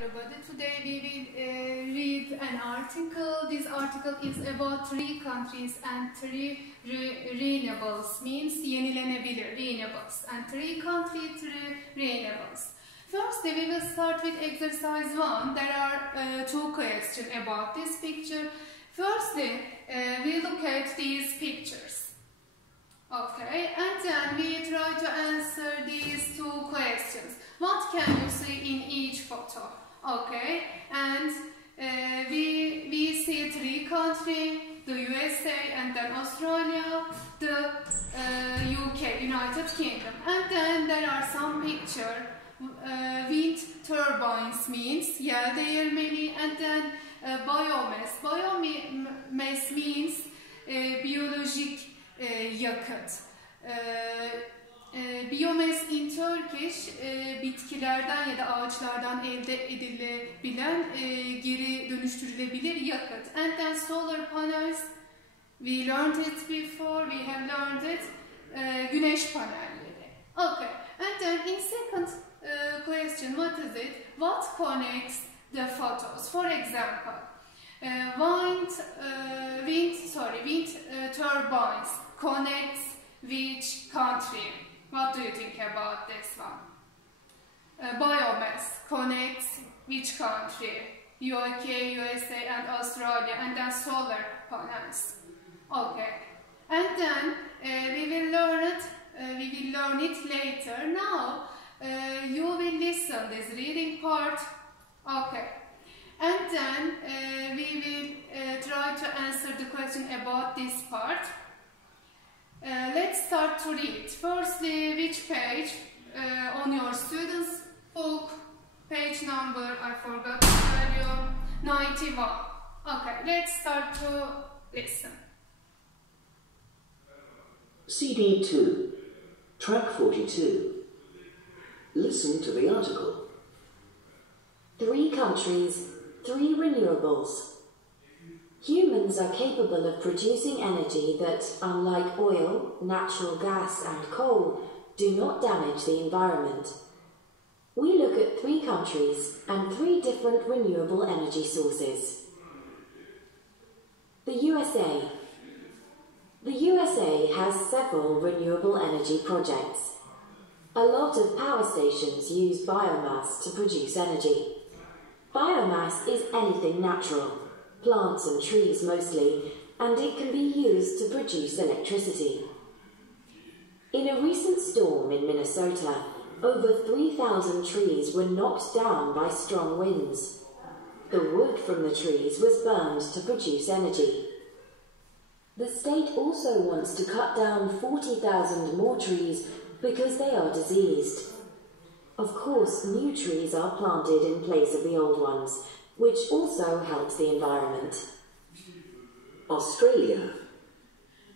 everybody. Today we will read an article. This article is about 3 countries and 3 renewables, means yenilenebilir, renewables, and 3 countries, 3 renewables. First, we will start with exercise 1. There are 2 questions about this picture. Firstly, we look at these pictures. Okay, and then we try to answer these 2 questions. What can you see in each photo? Okay, and we see 3 countries, the USA and then Australia, the UK, United Kingdom. And then there are some pictures, wind turbines means yer değirmeni, and then biomass. Biomass means biyolojik yakıt. Biomass in Turkish, bitkilerden ya da ağaçlardan elde edilebilen geri dönüştürülebilir yakıt. And then solar panels, we learned it before, we have learned it, güneş panelleri. Okay, and then in second question, what is it? What connects the photos? For example, wind turbines connects which country? What do you think about this one? Biomass connects which country? UK, USA and Australia, and then solar panels. Okay, and then we will learn it later. Now you will listen this reading part. Okay, and then we will try to answer the question about this part. Let's start to read. Firstly, which page on your student's book? Page number, I forgot to tell you, 91. Okay, let's start to listen. CD 2, track 42. Listen to the article. 3 countries, 3 renewables. Humans are capable of producing energy that, unlike oil, natural gas and coal, do not damage the environment. We look at 3 countries and 3 different renewable energy sources. The USA. The USA has several renewable energy projects. A lot of power stations use biomass to produce energy. Biomass is anything natural, plants and trees mostly, and it can be used to produce electricity. In a recent storm in Minnesota, over 3,000 trees were knocked down by strong winds. The wood from the trees was burned to produce energy. The state also wants to cut down 40,000 more trees because they are diseased. Of course, new trees are planted in place of the old ones, which also helps the environment. Australia.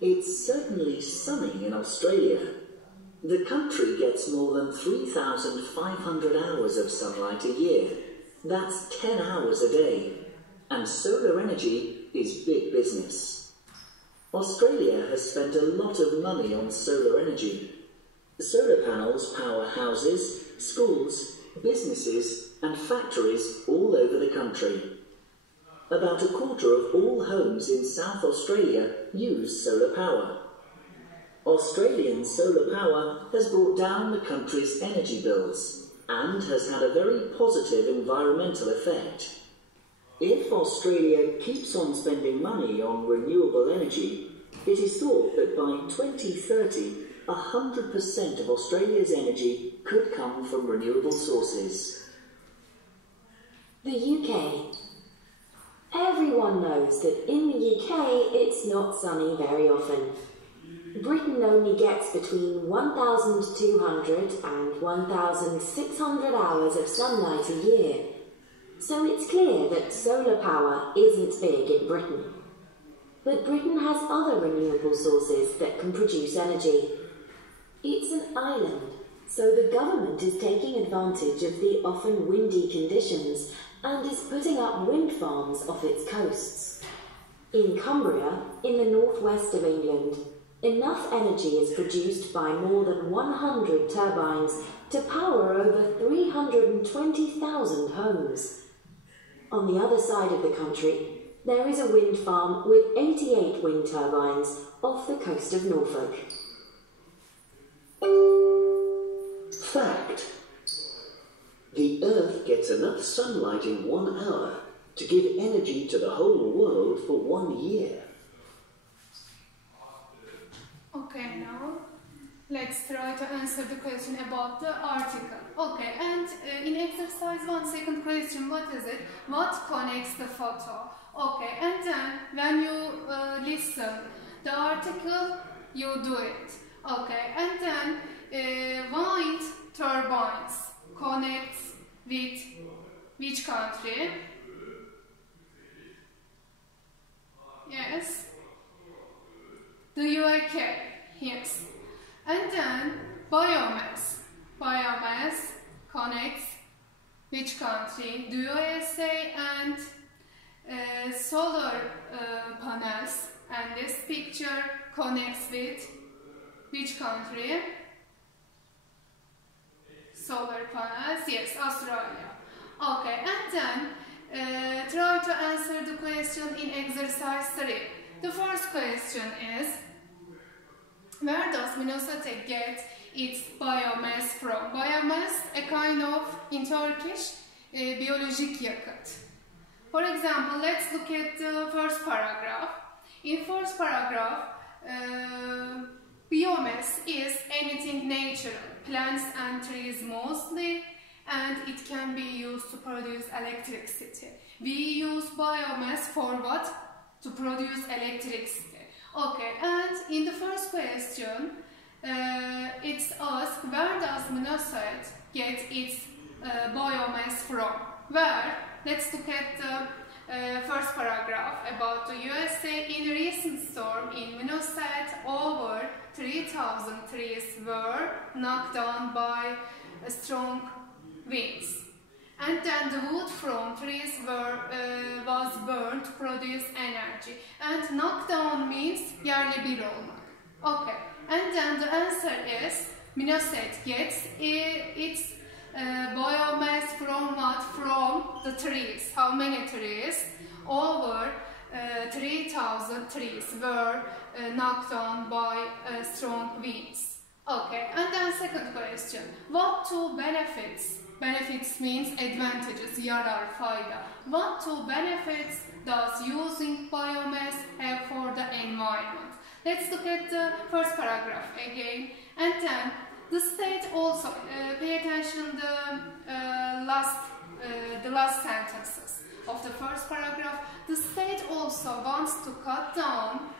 It's certainly sunny in Australia. The country gets more than 3,500 hours of sunlight a year. That's 10 hours a day. And solar energy is big business. Australia has spent a lot of money on solar energy. Solar panels power houses, schools, businesses and factories all over the country. About a quarter of all homes in South Australia use solar power. Australian solar power has brought down the country's energy bills and has had a very positive environmental effect. If Australia keeps on spending money on renewable energy, it is thought that by 2030, 100% of Australia's energy could come from renewable sources. The UK. Everyone knows that in the UK it's not sunny very often. Britain only gets between 1,200 and 1,600 hours of sunlight a year, so it's clear that solar power isn't big in Britain. But Britain has other renewable sources that can produce energy. It's an island, so the government is taking advantage of the often windy conditions and is putting up wind farms off its coasts. In Cumbria, in the northwest of England, enough energy is produced by more than 100 turbines to power over 320,000 homes. On the other side of the country, there is a wind farm with 88 wind turbines off the coast of Norfolk. Fact. The Earth gets enough sunlight in 1 hour to give energy to the whole world for 1 year. Okay, now let's try to answer the question about the article. Okay, and in exercise 1, second question, what is it? What connects the photo? Okay, and then when you listen the article, you do it. Okay, and then wind turbines connects with which country? Yes, the UK. Yes, and then biomass connects which country? The USA, and solar panels, and this picture connects with which country? Solar panels, yes, Australia. Okay, and then try to answer the question in exercise 3. The first question is, where does Minnesota get its biomass from? Biomass, a kind of, in Turkish, biyolojik yakıt. For example, let's look at the first paragraph. In first paragraph, biomass is anything natural, plants and trees mostly, and it can be used to produce electricity. We use biomass for what? To produce electricity. Okay, and in the first question, it's asked, where does Minnesota get its biomass from? Where? Let's look at the first paragraph about the USA. In a recent storm in Minnesota, over 3,000 trees were knocked down by strong winds. And then the wood from trees was burned to produce energy. And knock down means yerle bir olmak. Okay, and then the answer is Minnesota gets its biomass from what? From the trees. How many trees? Over 3,000 trees were knocked down by strong winds. Okay, and then second question. What two benefits? Benefits means advantages, yarar, fayda. What two benefits does using biomass have for the environment? Let's look at the first paragraph again. And then the state also, pay attention the last sentences of the first paragraph. The state also wants to cut down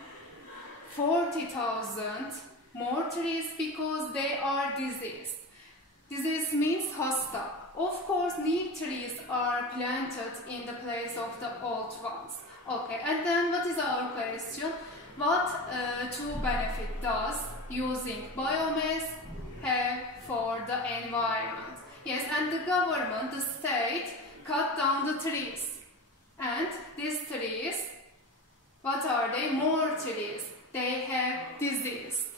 40,000 more trees because they are diseased. Disease means hostile. Of course, new trees are planted in the place of the old ones. Okay, and then what is our question? What two benefit does using biomass have for the environment? Yes, and the government, the state, cut down the trees. And these trees, what are they? More trees. They have disease.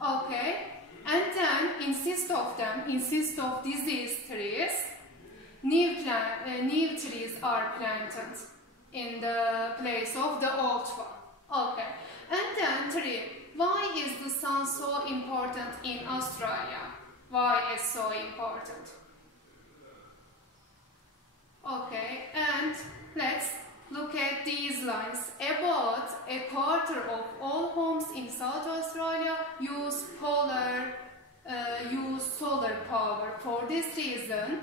Okay, and then instead of diseased trees, new trees are planted in the place of the old one. Okay, and then 3. Why is the sun so important in Australia? Why is so important? Okay, and let's look at these lines. About a quarter of all homes in South Australia use solar power. For this reason,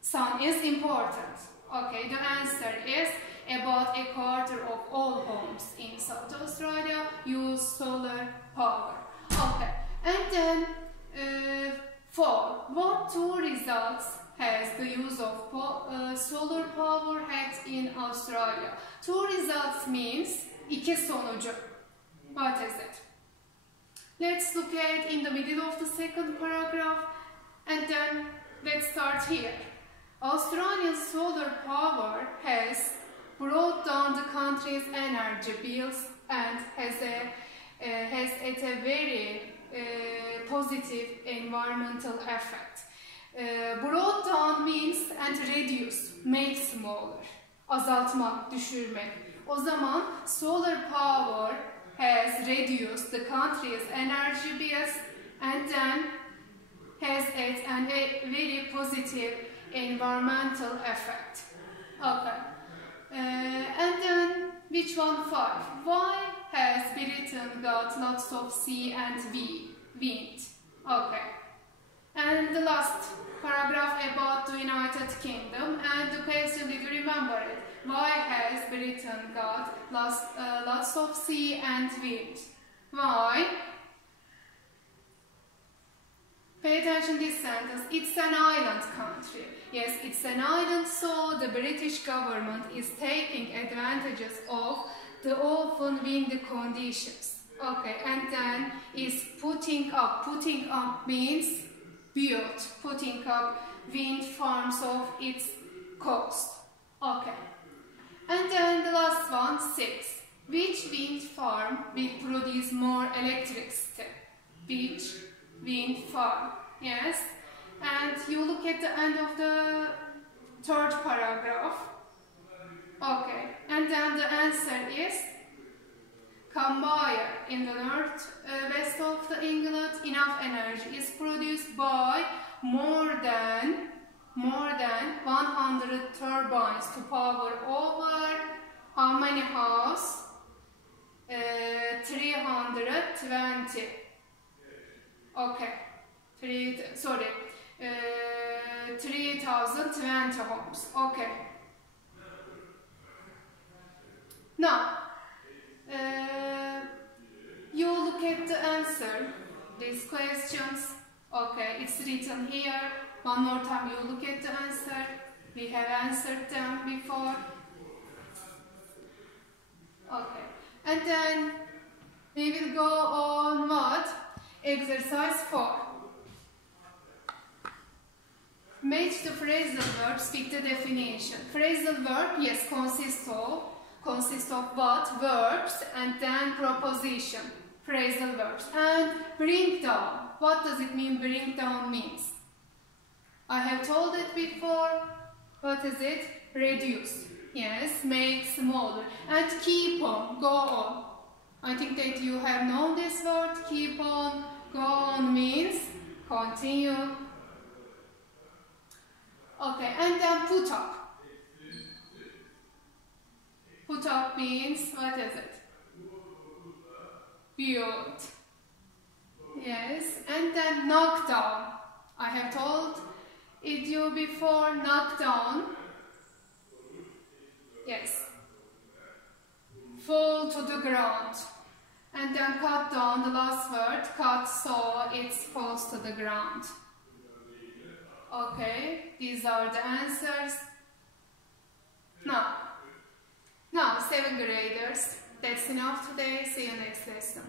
sun is important. Okay, the answer is about a quarter of all homes in South Australia use solar power. Okay, and then 4. What two results has the use of solar power had in Australia? Two results means iki sonucu. What is it? Let's look at in the middle of the second paragraph, and then let's start here. Australian solar power has brought down the country's energy bills and has at a very positive environmental effect. Brought down means and reduce, make smaller. Azaltmak, düşürmek. O zaman solar power has reduced the country's energy bills and then has had a very positive environmental effect. Okay. And then which one 5? Why has Britain got lots of sea and wind? Okay. And the last paragraph about the United Kingdom, and the question, did you remember it? Why has Britain got lots of sea and wind? Why? Pay attention to this sentence. It's an island country. Yes, it's an island, so the British government is taking advantages of the often windy conditions. Okay, and then is putting up. Putting up means build. Putting up wind farms of its coast. Okay. And then the last one, 6. Which wind farm will produce more electricity? Which wind farm? Yes. And you look at the end of the 3rd paragraph. Okay. And then the answer is Cumbria in the north west of the England. Enough energy is produced by more than 100 turbines to power over how many houses? 320. Okay. 3020 homes. Okay. Now, you look at the answer, these questions. Okay, it's written here. One more time, you look at the answer. We have answered them before. Okay, and then we will go on what? Exercise 4. Match the phrasal verbs with the definition. Phrasal verb, yes, consists of what? Verbs and then proposition. Phrasal verbs. And bring down. What does it mean bring down means? I have told it before. What is it? Reduce. Yes, make smaller. And keep on, go on. I think that you have known this word. Keep on, go on means continue. Okay, and then put up. Put up means, what is it? Build. Yes, and then knock down. I have told it you before, knock down. Yes. Fall to the ground. And then cut down, the last word, cut, so it falls to the ground. Okay, these are the answers. Now, 7th graders, that's enough today. See you next lesson.